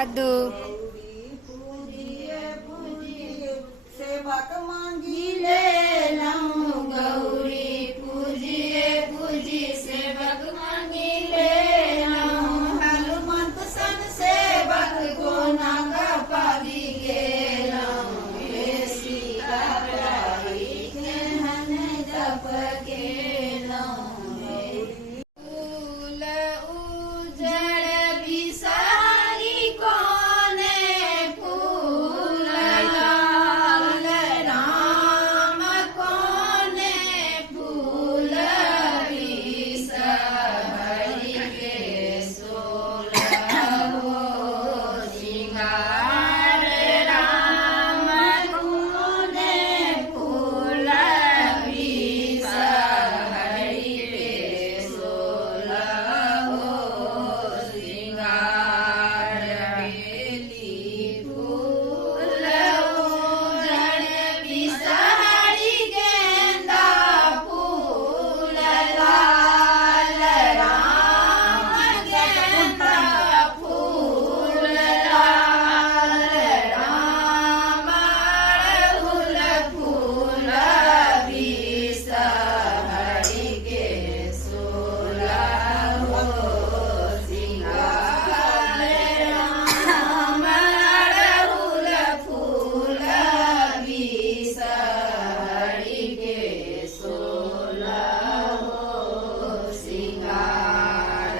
आदू सेवक मांगी ले लाऊं गौरी पूजिए पूजी सेवक मांगी ले लाऊं हनुमंत सन सेवक को नागा पागी गे लाऊं हे सीता प्यारी के हन जप के लाऊं फूल उजड़ बिसारी कोने फूल लाल राम कोने फूल बिसारी के सोलह हो सिंगार राम कोने फूल बिसारी के सोलह हो सिंगार बेली फूल उजड़ बिसारी गेंदा फूल लाल राम गेंदा फूल लाल राम अड़हुल फूल बिसारी के सोलह हो सिंगार राम अड़हुल फूल बिसारी के सोलह हो सिंगार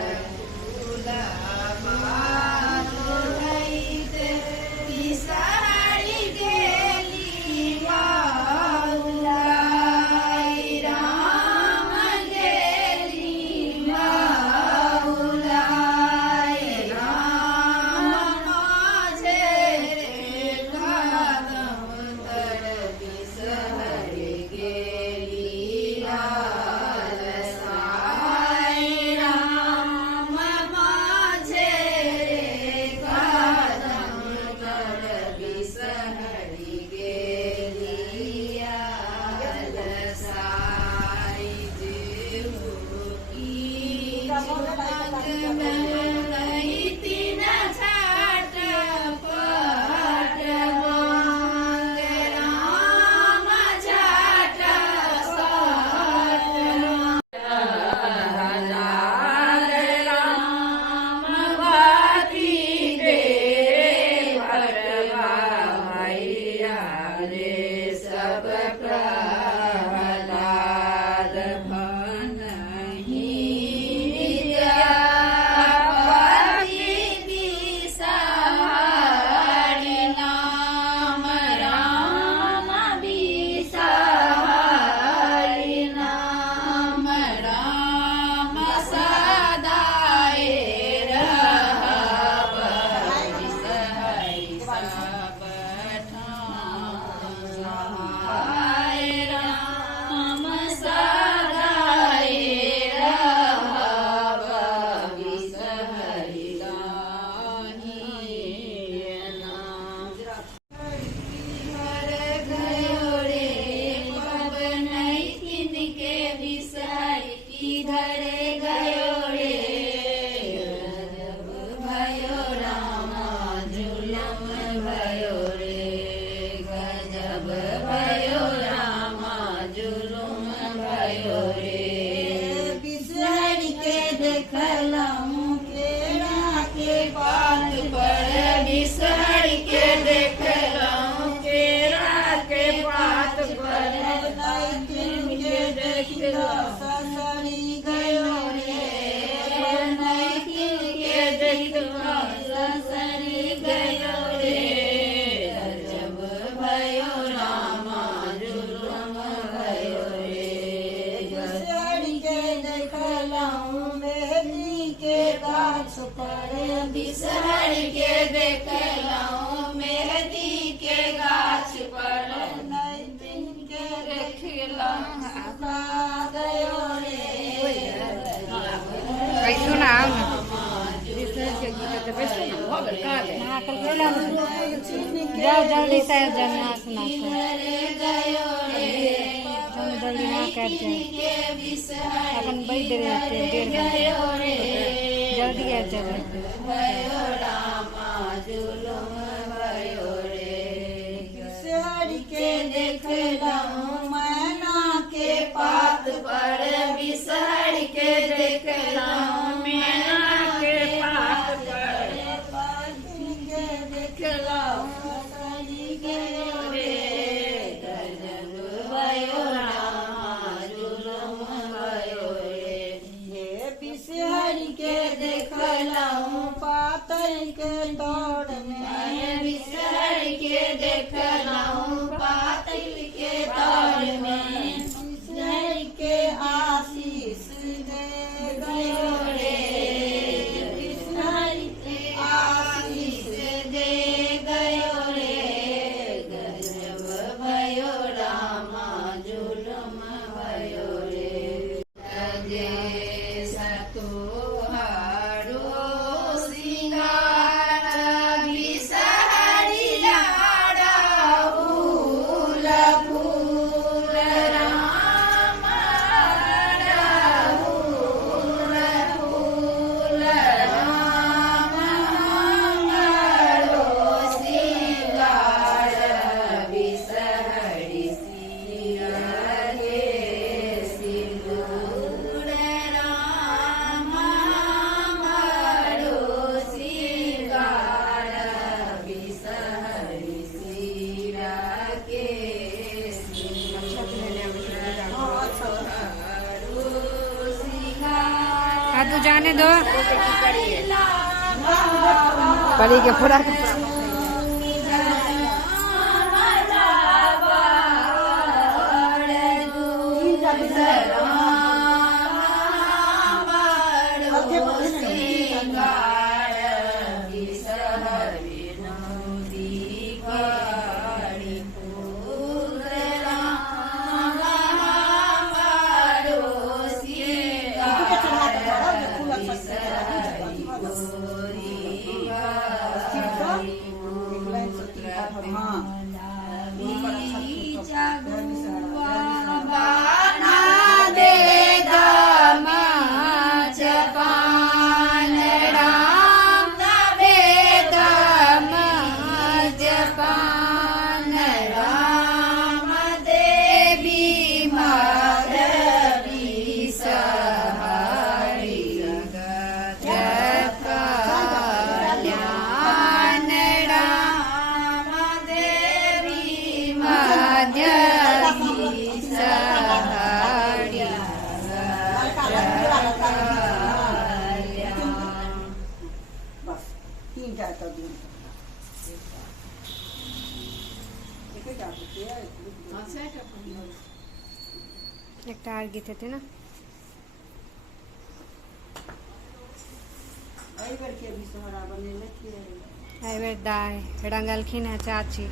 बिसारी गेली माऊलाई राम गेली माऊलाई राम माझे कादम तर बिसहरी गेली लाल साई राम माझे कादम तर बिसहरी गेली लाल साई देऊ की नाही तीन छाट पट मांग राम छाट पट बिसहर के देखलहुँ केरा के पात पर नैतिन के देखलहुँ ससरी गयो रे नैतिन के देखलहुँ ससरी गयो रे जब भयो रामा जुलुम भयो रे बिसहर के देखलहुँ मेहंदी के गाछ पर बिसहर के देखलहुँ मेहंदी के गाछ पर नैतिन के देखलहुँ सुखा गयो रे कैसो ना आओ ना बिसहर के गीत तो कैसो ना हो गल का दे ना कल गेला जाओ जल्दी से जन्ना सुना गयो रे जल्दी ना कर जाए अपन बैठ रहते देर गयो रे जल्दी आ जाए भयो रामा जुलुम भयो रे बिसहर के देखलहुँ मैना के पात पर बिसहर के देखलहुँ मैना के पात पर के देखलहुँ सरी गयो रे गजब भयो रामा जुलुम भयो रे हे बिसहर के देखलहुँ पातल के तोड़ में बिसहर के देखलहुँ पातल के तोड़ में बिसहर के आशीष दे गयो रे बिसहर के आशीष दे गयो रे गजब भयो रामा जुलुम भयो रे जे सतुहारो सिंगार बिसहरिया फूल फूल राम फूल फूल राम मंगलो सिंगार बिसहरि सिया रे सिंदूर राम मंगलो सिंगार बिसहरि सिया के हाँ तू जाने दो परी के पूरा एक आर गीत थे ना आई बेर दाय रंगलखिन है चाची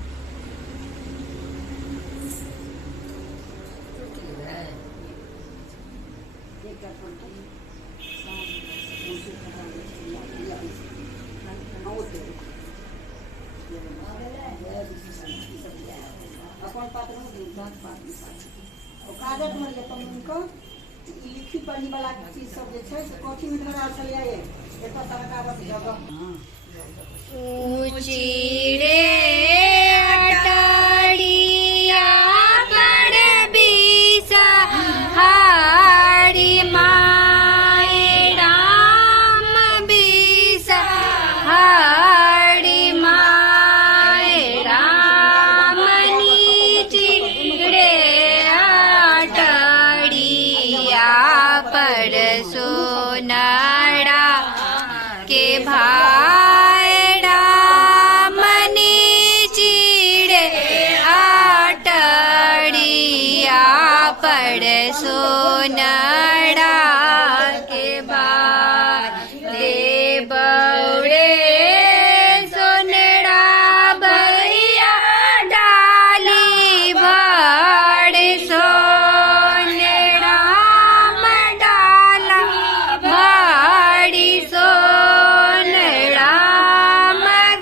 कागज में लिखी पढ़ी वाला चीज सब कथी में धरा छलिए एक तरकावत जगह ऊंची रे अटारिया पर बीसा हारी माए राम बीसा हारी सोनड़ा के भाईड़ा मनी चीड़े आटड़िया पड़ सोनड़ा के भाई दे बौड़े सोनड़ा भैया डाली भड़ सोनड़ा डाला भाड़ी सोनड़ा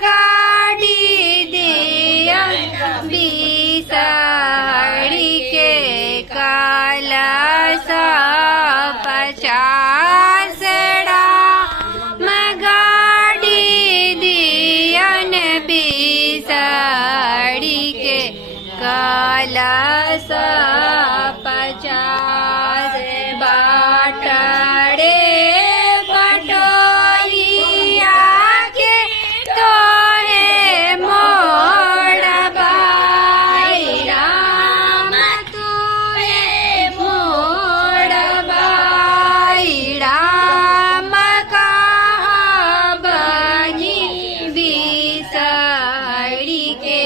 गाड़ी दिया बिसाड़ी के काला सा 50 गाड़ी दियन बिसाड़ी के काला सा 50 बाटड़े बटोलिया के तो है मोड़ बाई राम तू है मोड़ बाई राम कहाँ बनी बिसाड़ी के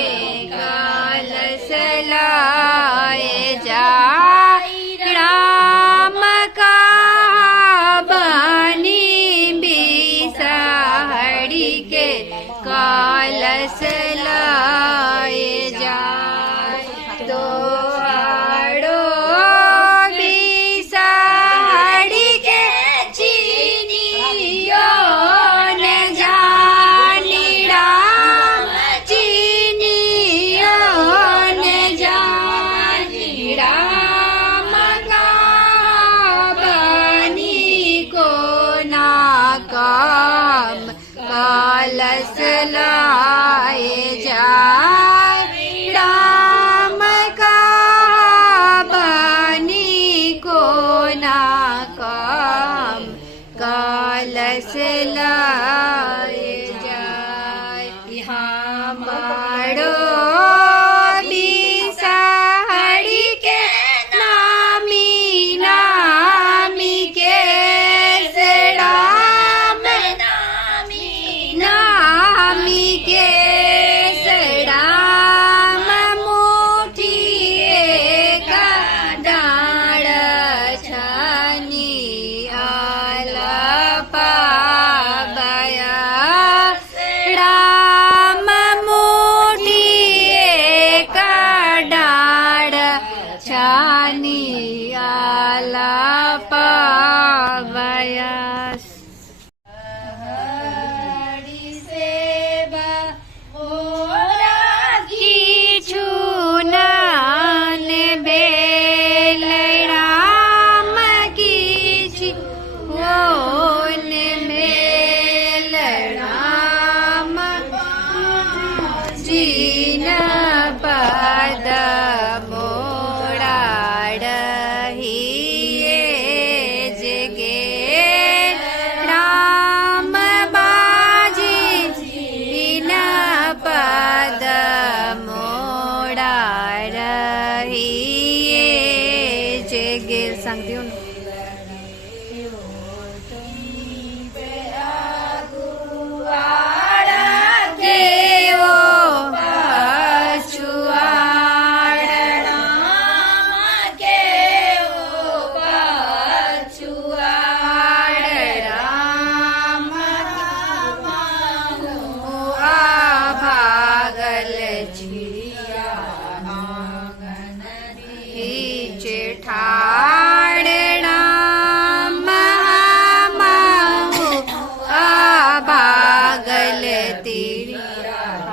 कालस लाए जाए राम कहाँ बनी बिसाड़ी के कालस लाए जाए तो आड़ो बिसाड़ी के चीनियों ने जानी राम चीनियों ने जानी राम कहाँ बनी को ना काम कालस लाए जाए राम कहाँ बनी को ना काम कालस लाए जाए यहाँ बाड़ो बिसाड़ी के नामी नामी के सड़ाम नामी के सड़ाम मुठिए का डाड़ छानी आला पाबया राम मुठिए का डाड़ छानी आला पाबया पद मोड़ा रहिए जगे राम बाजी न पद मोड़ा रहिए जगे सांगते हो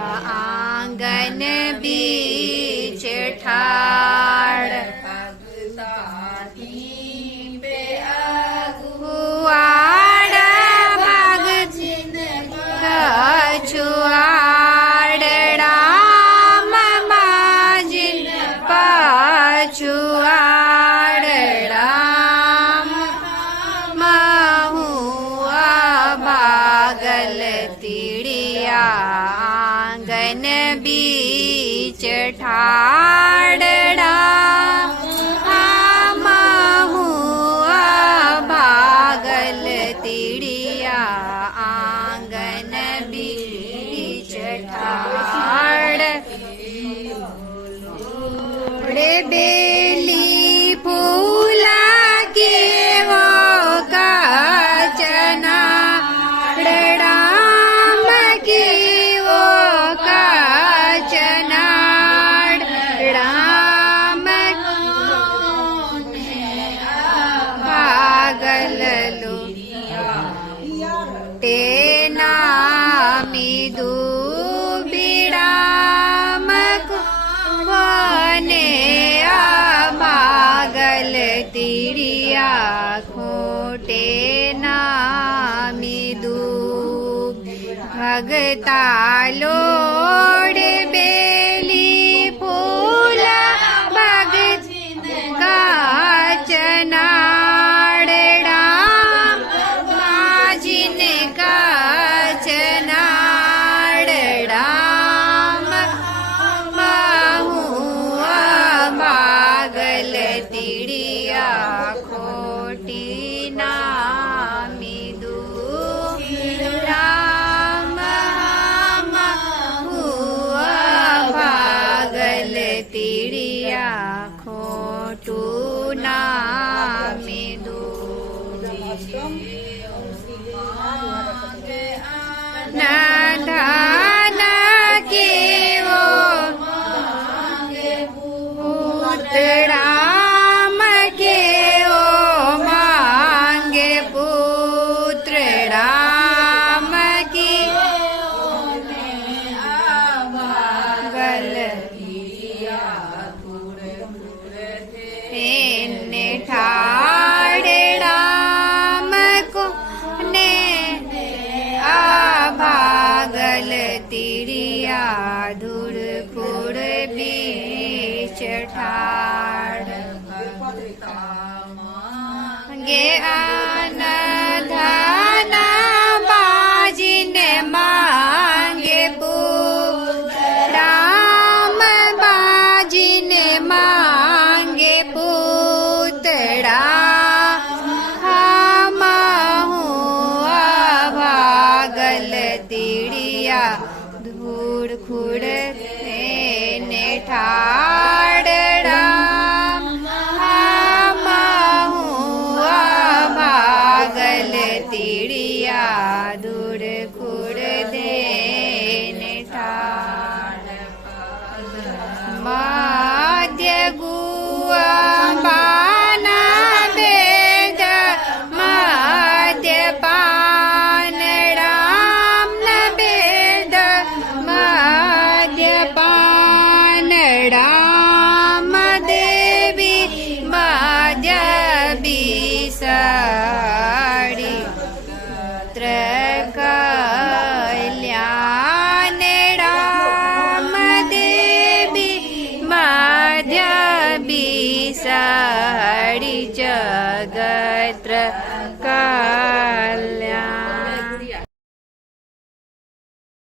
आंगन बीच ठाड़ अगुआड़ भगत छुआड़ राम माजिन पाछुआड़ राम महुआ भागल तिड़िया आंगन बीच ठाड़ड़ा महुआ भागल તીડિયા આંગન બીચ ઠાડ રે બેલી ફૂલા કેવો કાચના રડામ કેવો કાચના રામ પાગલ તેના મીદુ બીડામ વને પાગલ તીડિયા ખોટે નામીદુ ભગતા લોડ બેલી ફૂલ ભગત કાચનાડડા માજીન કાચનાડડામ પાગલ તીડિયા ખોટી નામીદુ રામ પાગલ તીડિયા ખોટું નામીદુ નાધાના કેવો પુત્રામ કેવો માંગે પુત્ર રામ કી ગલ એને ઠાડ રામ કો ને ભાગલ તીડિયા ધૂળ ફૂડ બીચ ઠાડ ગે આનધાના બાજીને માંગે રામ બાજીને માંગે પૂતળા ભાગલ તીડિયા ધૂળ ખુડ એને ઠાડ રામ ભાગલ તીડિયા